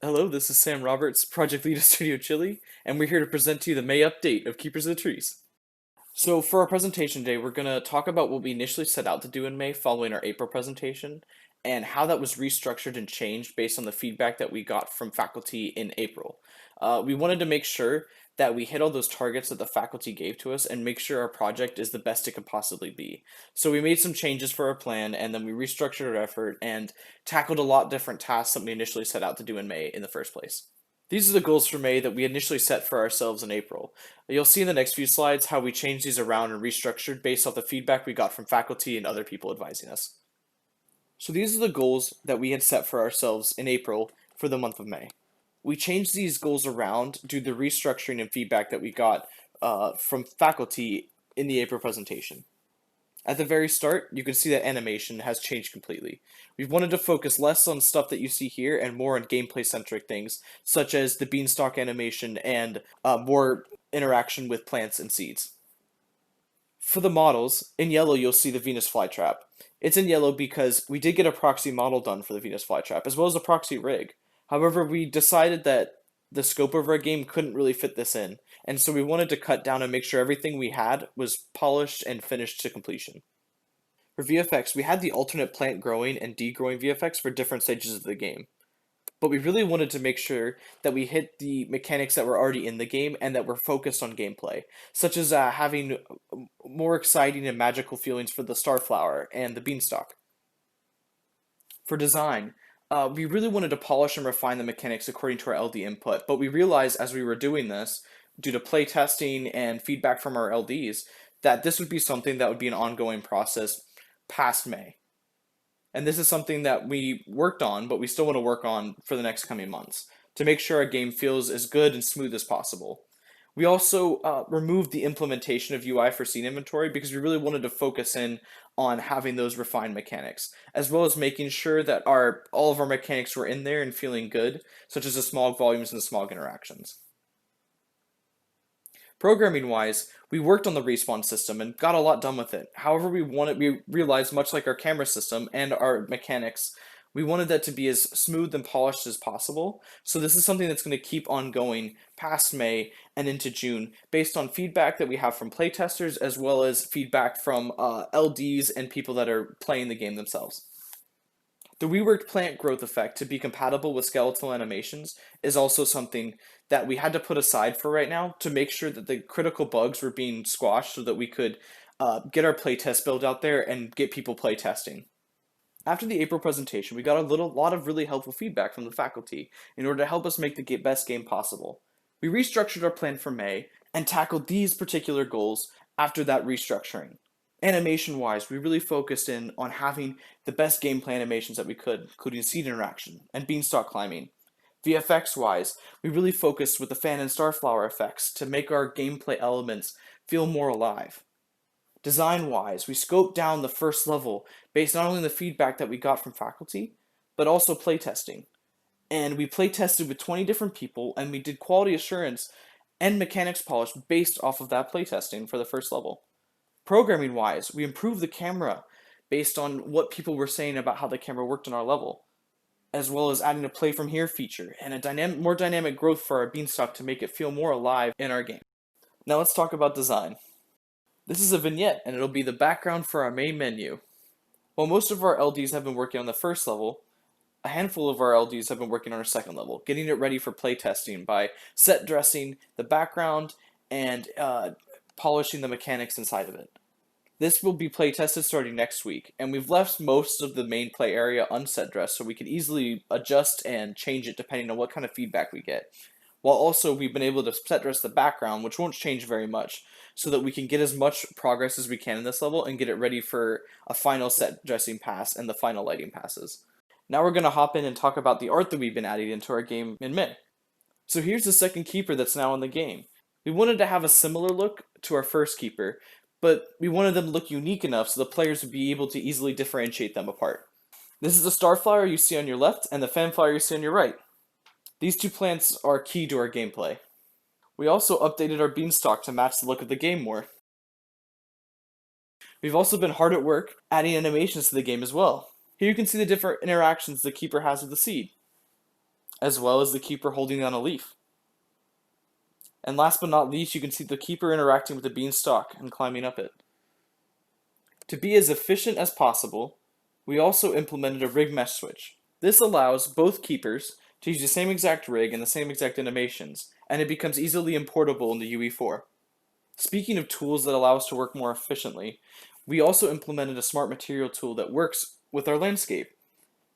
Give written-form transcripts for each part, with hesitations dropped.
Hello, this is Sam Roberts, project lead of Studio Chili, and we're here to present to you the May update of Keepers of the Trees. So for our presentation today, we're going to talk about what we initially set out to do in May following our April presentation, and how that was restructured and changed based on the feedback that we got from faculty in April. We wanted to make sure that we hit all those targets that the faculty gave to us and make sure our project is the best it could possibly be. So we made some changes for our plan, and then we restructured our effort and tackled a lot different tasks that we initially set out to do in May in the first place. These are the goals for May that we initially set for ourselves in April. You'll see in the next few slides how we changed these around and restructured based off the feedback we got from faculty and other people advising us. So these are the goals that we had set for ourselves in April for the month of May. We changed these goals around due to the restructuring and feedback that we got from faculty in the April presentation. At the very start, you can see that animation has changed completely. We've wanted to focus less on stuff that you see here and more on gameplay-centric things, such as the beanstalk animation and more interaction with plants and seeds. For the models, in yellow you'll see the Venus flytrap. It's in yellow because we did get a proxy model done for the Venus flytrap, as well as a proxy rig. However, we decided that the scope of our game couldn't really fit this in, and so we wanted to cut down and make sure everything we had was polished and finished to completion. For VFX, we had the alternate plant growing and degrowing VFX for different stages of the game, but we really wanted to make sure that we hit the mechanics that were already in the game and that were focused on gameplay, such as having more exciting and magical feelings for the Starflower and the Beanstalk. For design, we really wanted to polish and refine the mechanics according to our LD input, but we realized as we were doing this, due to play testing and feedback from our LDs, that this would be something that would be an ongoing process past May. And this is something that we worked on, but we still want to work on for the next coming months to make sure our game feels as good and smooth as possible. We also removed the implementation of UI for scene inventory because we really wanted to focus in on having those refined mechanics, as well as making sure that all of our mechanics were in there and feeling good, such as the smog volumes and the smog interactions. Programming wise, we worked on the respawn system and got a lot done with it. However, we realized, much like our camera system and our mechanics, we wanted that to be as smooth and polished as possible. So this is something that's going to keep on going past May and into June based on feedback that we have from playtesters as well as feedback from LDs and people that are playing the game themselves. The reworked plant growth effect to be compatible with skeletal animations is also something that we had to put aside for right now to make sure that the critical bugs were being squashed so that we could get our playtest build out there and get people playtesting. After the April presentation, we got a lot of really helpful feedback from the faculty in order to help us make the best game possible. We restructured our plan for May and tackled these particular goals after that restructuring. Animation-wise, we really focused in on having the best gameplay animations that we could, including seed interaction and beanstalk climbing. VFX-wise, we really focused with the fan and starflower effects to make our gameplay elements feel more alive. Design-wise, we scoped down the first level based not only on the feedback that we got from faculty, but also playtesting. And we playtested with 20 different people, and we did quality assurance and mechanics polish based off of that playtesting for the first level. Programming wise, we improved the camera based on what people were saying about how the camera worked on our level, as well as adding a play from here feature and a more dynamic growth for our beanstalk to make it feel more alive in our game. Now let's talk about design. This is a vignette and it'll be the background for our main menu. While most of our LDs have been working on the first level, a handful of our LDs have been working on our second level, getting it ready for playtesting by set dressing the background and polishing the mechanics inside of it. This will be playtested starting next week, and we've left most of the main play area unset dressed so we can easily adjust and change it depending on what kind of feedback we get. While also we've been able to set dress the background, which won't change very much, so that we can get as much progress as we can in this level and get it ready for a final set dressing pass and the final lighting passes. Now we're going to hop in and talk about the art that we've been adding into our game in May. So here's the second keeper that's now in the game. We wanted to have a similar look to our first keeper, but we wanted them to look unique enough so the players would be able to easily differentiate them apart. This is the starflower you see on your left and the fanflower you see on your right. These two plants are key to our gameplay. We also updated our beanstalk to match the look of the game more. We've also been hard at work adding animations to the game as well. Here you can see the different interactions the keeper has with the seed. as well as the keeper holding down a leaf. And last but not least, you can see the keeper interacting with the beanstalk and climbing up it. To be as efficient as possible, we also implemented a rig mesh switch. This allows both keepers to use the same exact rig and the same exact animations, and it becomes easily importable into UE4. Speaking of tools that allow us to work more efficiently, we also implemented a smart material tool that works with our landscape.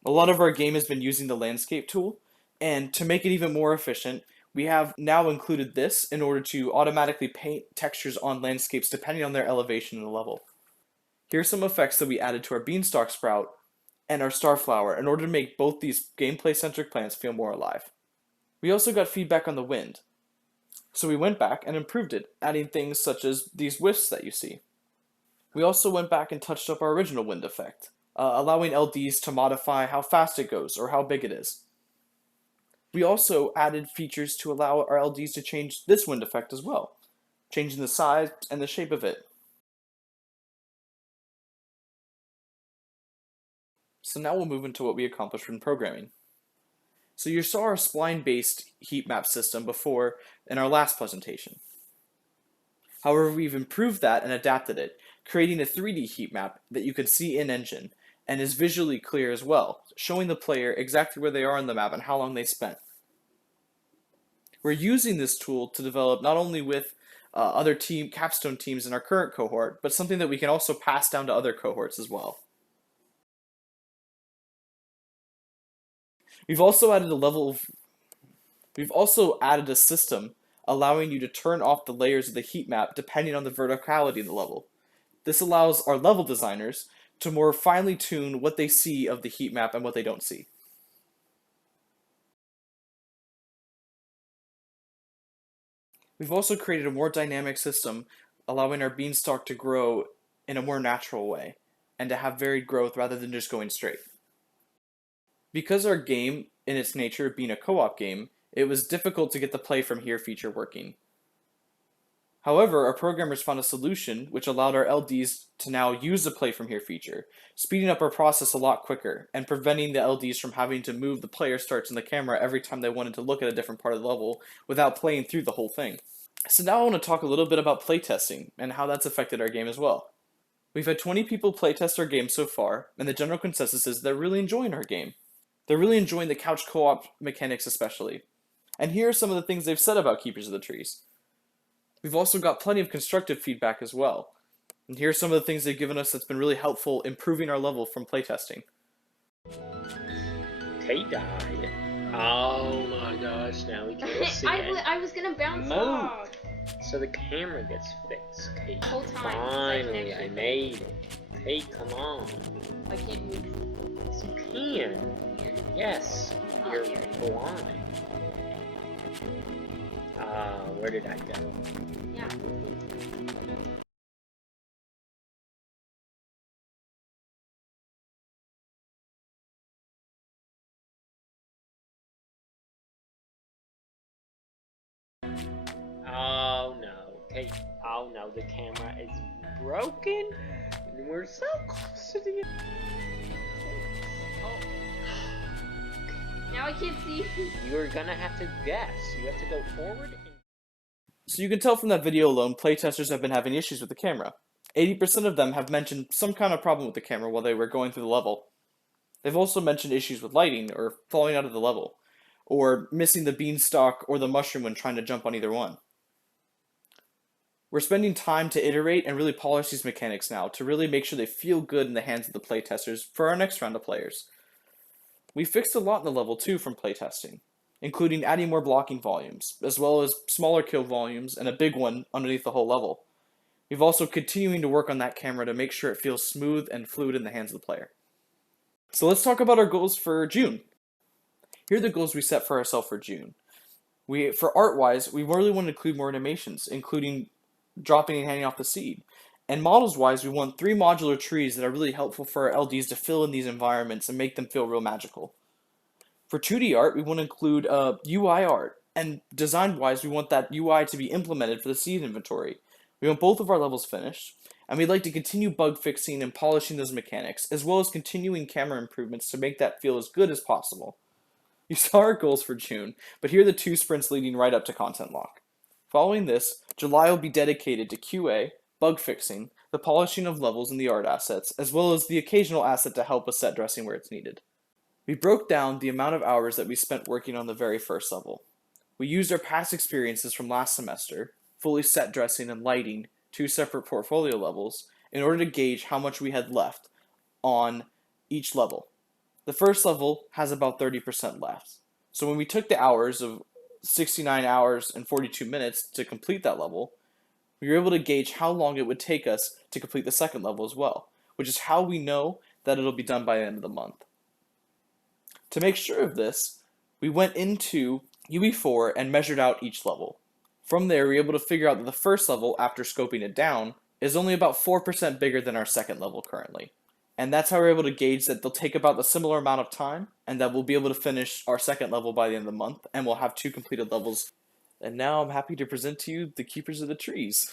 A lot of our game has been using the landscape tool, and to make it even more efficient, we have now included this in order to automatically paint textures on landscapes depending on their elevation in the level. Here are some effects that we added to our beanstalk sprout and our starflower in order to make both these gameplay-centric plants feel more alive. We also got feedback on the wind, so we went back and improved it, adding things such as these wisps that you see. We also went back and touched up our original wind effect, allowing LDs to modify how fast it goes or how big it is. We also added features to allow our LDs to change this wind effect as well, changing the size and the shape of it. So now we'll move into what we accomplished in programming. So you saw our spline-based heat map system before in our last presentation. However, we've improved that and adapted it, creating a 3D heat map that you can see in Engine and is visually clear as well, showing the player exactly where they are on the map and how long they spent. We're using this tool to develop not only with other capstone teams in our current cohort, but something that we can also pass down to other cohorts as well. We've also added a system allowing you to turn off the layers of the heat map depending on the verticality of the level. This allows our level designers to more finely tune what they see of the heat map and what they don't see. We've also created a more dynamic system allowing our beanstalk to grow in a more natural way and to have varied growth rather than just going straight. Because our game, in its nature being a co-op game, it was difficult to get the play from here feature working. However, our programmers found a solution which allowed our LDs to now use the play from here feature, speeding up our process a lot quicker and preventing the LDs from having to move the player starts in the camera every time they wanted to look at a different part of the level without playing through the whole thing. So now I want to talk a little bit about playtesting and how that's affected our game as well. We've had 20 people playtest our game so far, and the general consensus is they're really enjoying our game. They're really enjoying the couch co-op mechanics especially. And here are some of the things they've said about Keepers of the Trees. We've also got plenty of constructive feedback as well. And here are some of the things they've given us that's been really helpful improving our level from playtesting. Kate died. Oh my gosh, now we can't see it. I was gonna bounce Move. off. So the camera gets fixed, Kate. Whole time. Finally, I made it. Kate, come on. I can't move. Yes, you can. Yes, you're blind. Where did I go? Yeah. Oh no, Kate. Oh no, the camera is broken. And we're so close to the end. Oh. Now I can't see. You're gonna have to guess. You have to go forward and... So you can tell from that video alone, playtesters have been having issues with the camera. 80% of them have mentioned some kind of problem with the camera while they were going through the level. They've also mentioned issues with lighting, or falling out of the level, or missing the beanstalk or the mushroom when trying to jump on either one. We're spending time to iterate and really polish these mechanics now to really make sure they feel good in the hands of the playtesters for our next round of players. We fixed a lot in the level too from playtesting, including adding more blocking volumes, as well as smaller kill volumes and a big one underneath the whole level. We've also continuing to work on that camera to make sure it feels smooth and fluid in the hands of the player. So let's talk about our goals for June. Here are the goals we set for ourselves for June. For art-wise, we really want to include more animations, including dropping and handing off the seed. And models-wise, we want 3 modular trees that are really helpful for our LDs to fill in these environments and make them feel real magical. For 2D art, we want to include UI art, and design-wise, we want that UI to be implemented for the seed inventory. We want both of our levels finished, and we'd like to continue bug fixing and polishing those mechanics, as well as continuing camera improvements to make that feel as good as possible. You saw our goals for June, but here are the 2 sprints leading right up to content lock. Following this, July will be dedicated to QA, bug fixing, the polishing of levels and the art assets, as well as the occasional asset to help with set dressing where it's needed. We broke down the amount of hours that we spent working on the very first level. We used our past experiences from last semester, fully set dressing and lighting 2 separate portfolio levels, in order to gauge how much we had left on each level. The first level has about 30% left. So when we took the hours of 69 hours and 42 minutes to complete that level, we were able to gauge how long it would take us to complete the second level as well, which is how we know that it'll be done by the end of the month. To make sure of this, we went into UE4 and measured out each level. From there, we were able to figure out that the first level, after scoping it down, is only about 4% bigger than our second level currently. And that's how we're able to gauge that they'll take about the similar amount of time, and that we'll be able to finish our second level by the end of the month, and we'll have 2 completed levels. And now I'm happy to present to you the Keepers of the Trees.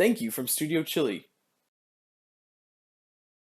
Thank you from Studio Chili.